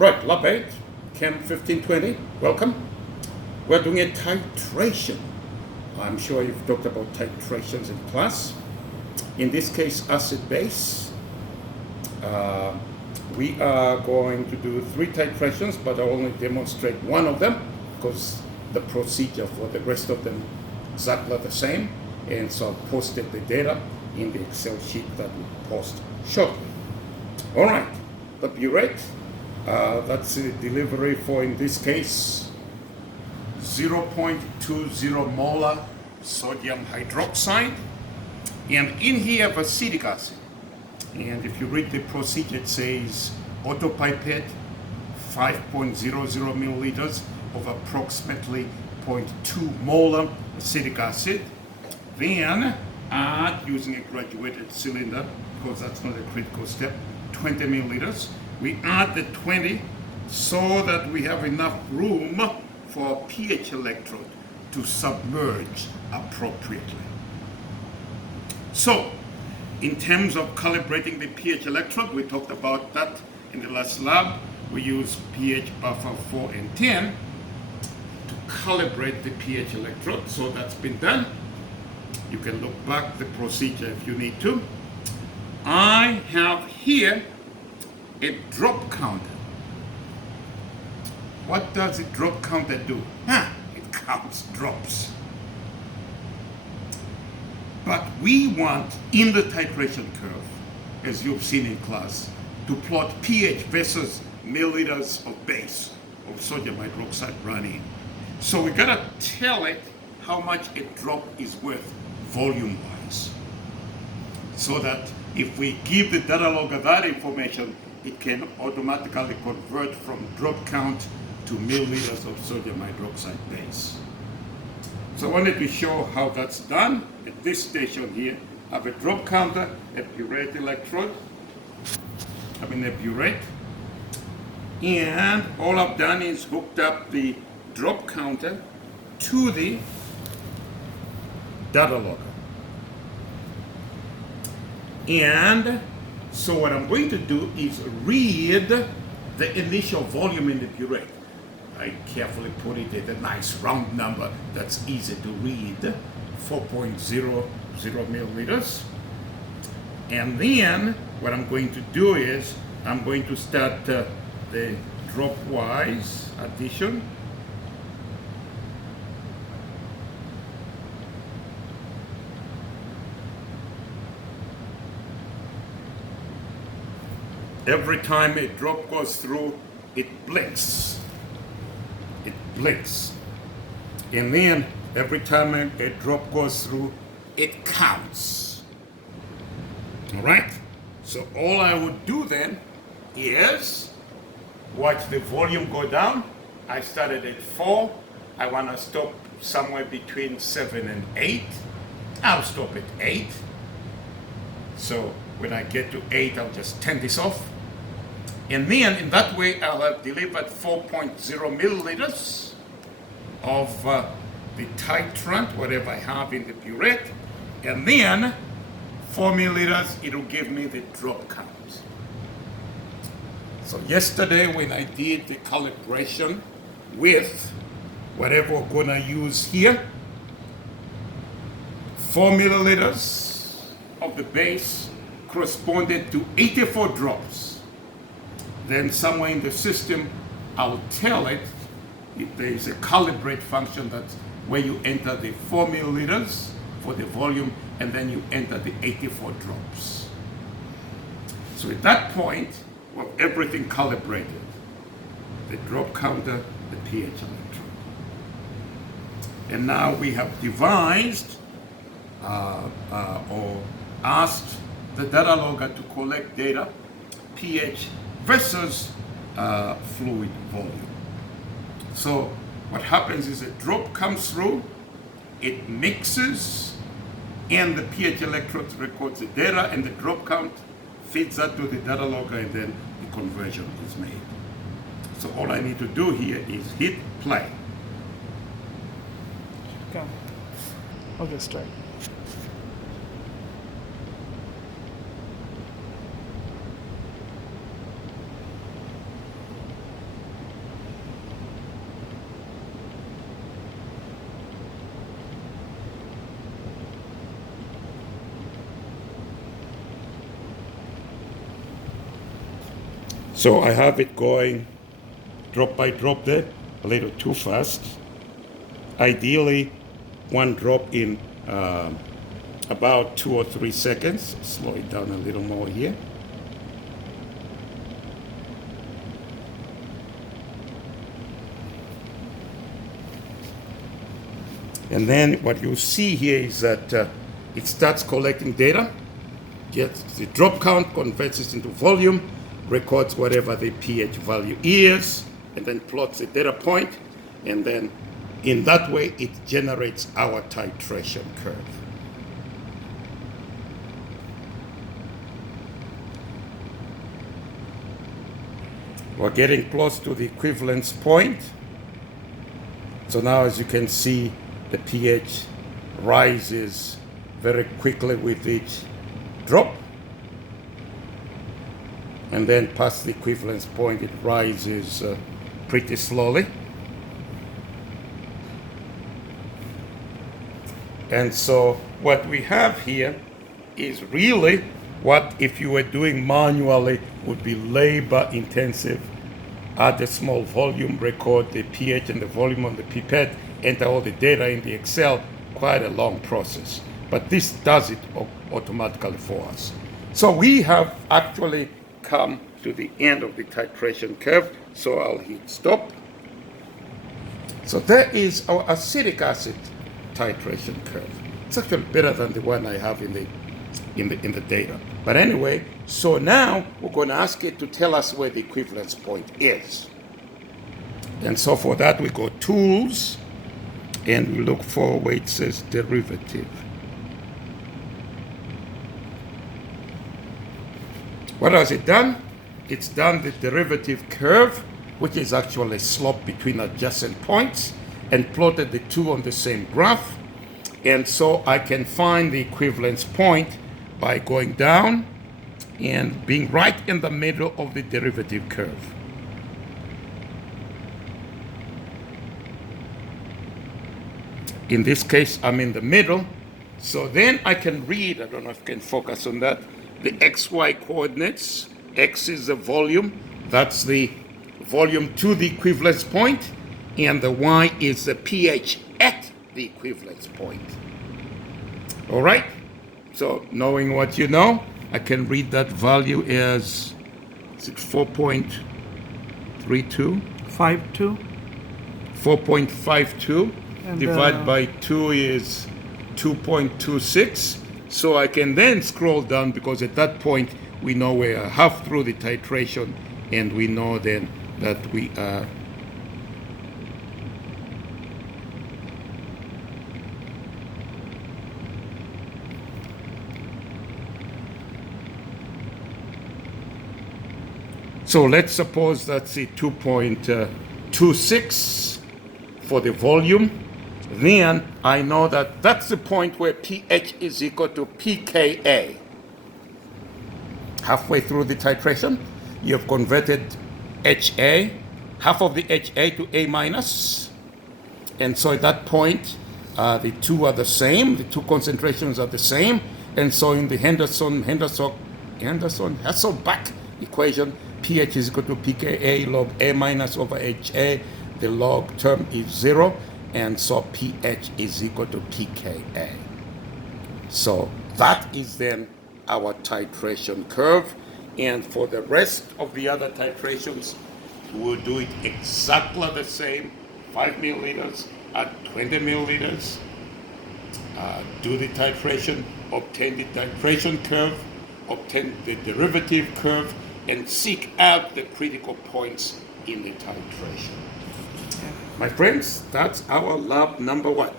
Right, lab 8, Chem 1520, welcome. We're doing a titration. I'm sure you've talked about titrations in class. In this case, acid-base. We are going to do 3 titrations, but I'll only demonstrate one of them because the procedure for the rest of them is exactly the same. And so I've posted the data in the Excel sheet that we'll post shortly. All right, the burette. That's the delivery for, in this case, 0.20 molar sodium hydroxide. And in here, I have acetic acid. And if you read the procedure, it says autopipette 5.00 milliliters of approximately 0.2 molar acetic acid. Then add, using a graduated cylinder, because that's not a critical step, 20 milliliters. We add the 20 so that we have enough room for a pH electrode to submerge appropriately. So, in terms of calibrating the pH electrode, we talked about that in the last lab. We use pH buffer 4 and 10 to calibrate the pH electrode. So that's been done. You can look back the procedure if you need to. I have here a drop counter. What does a drop counter do? It counts drops. But we want, in the titration curve, as you've seen in class, to plot pH versus milliliters of base of sodium hydroxide running. So we gotta tell it how much a drop is worth volume-wise. So that if we give the data logger that information, it can automatically convert from drop count to milliliters of sodium hydroxide base. So I wanted to show how that's done. At this station here, I have a drop counter, a burette electrode, a burette, and all I've done is hooked up the drop counter to the data logger. And so what I'm going to do is read the initial volume in the burette. I carefully put it at a nice round number that's easy to read, 4.00 milliliters. And then what I'm going to do is I'm going to start the drop-wise addition. Every time a drop goes through, it blinks. It blinks. And then every time a drop goes through, it counts. All right? So all I would do then is watch the volume go down. I started at 4. I want to stop somewhere between 7 and 8. I'll stop at 8. So when I get to 8, I'll just turn this off. And then in that way, I'll have delivered 4.0 milliliters of the titrant, whatever I have in the burette. And then 4 milliliters, it'll give me the drop count. So yesterday when I did the calibration with whatever we're gonna use here, 4 milliliters of the base corresponded to 84 drops. Then somewhere in the system, I'll tell it, if there is a calibrate function that's where you enter the 4 milliliters for the volume, and then you enter the 84 drops. So at that point, we have everything calibrated. The drop counter, the pH electrode. And now we have devised or asked the data logger to collect data, pH versus fluid volume. So what happens is a drop comes through, it mixes, and the pH electrode records the data, and the drop count feeds that to the data logger, and then the conversion is made. So all I need to do here is hit play. Go. I'll get started. So I have it going drop by drop there, a little too fast. Ideally, one drop in about 2 or 3 seconds. Slow it down a little more here. And then what you see here is that it starts collecting data, gets the drop count, converts it into volume, records whatever the pH value is, and then plots the data point, and then in that way it generates our titration curve. We're getting close to the equivalence point. So now, as you can see, the pH rises very quickly with each drop. And then past the equivalence point, it rises pretty slowly. And so what we have here is really what, if you were doing manually, would be labor intensive. Add a small volume, record the pH and the volume on the pipette, enter all the data in the Excel, quite a long process. But this does it automatically for us. So we have actually come to the end of the titration curve, so I'll hit stop. So there is our acetic acid titration curve. It's actually better than the one I have in the data. But anyway, so now we're going to ask it to tell us where the equivalence point is. And so for that, we go Tools, and we look for where it says Derivative. What has it done? It's done the derivative curve, which is actually a slope between adjacent points, and plotted the two on the same graph. And so I can find the equivalence point by going down and being right in the middle of the derivative curve. In this case, I'm in the middle. So then I can read, I don't know if I can focus on that, the XY coordinates. X is the volume, that's the volume to the equivalence point, and the Y is the pH at the equivalence point. All right? So knowing what you know, I can read that value as 4.32? 52. 4.52 And, divided by 2 is 2.26. So I can then scroll down, because at that point we know we're half through the titration, and we know then that we are so let's suppose that's the 2.26 for the volume. Then I know that that's the point where pH is equal to pKa. Halfway through the titration, you have converted HA, half of the HA to A minus. And so at that point, the two are the same, the two concentrations are the same. And so in the Henderson-Hasselbalch equation, pH is equal to pKa log A minus over HA. The log term is 0. And so pH is equal to pKa. So that is then our titration curve. And for the rest of the other titrations, we'll do it exactly the same. 5 milliliters at 20 milliliters. Do the titration, obtain the titration curve, obtain the derivative curve, and seek out the critical points in the titration. My friends, that's our lab number what?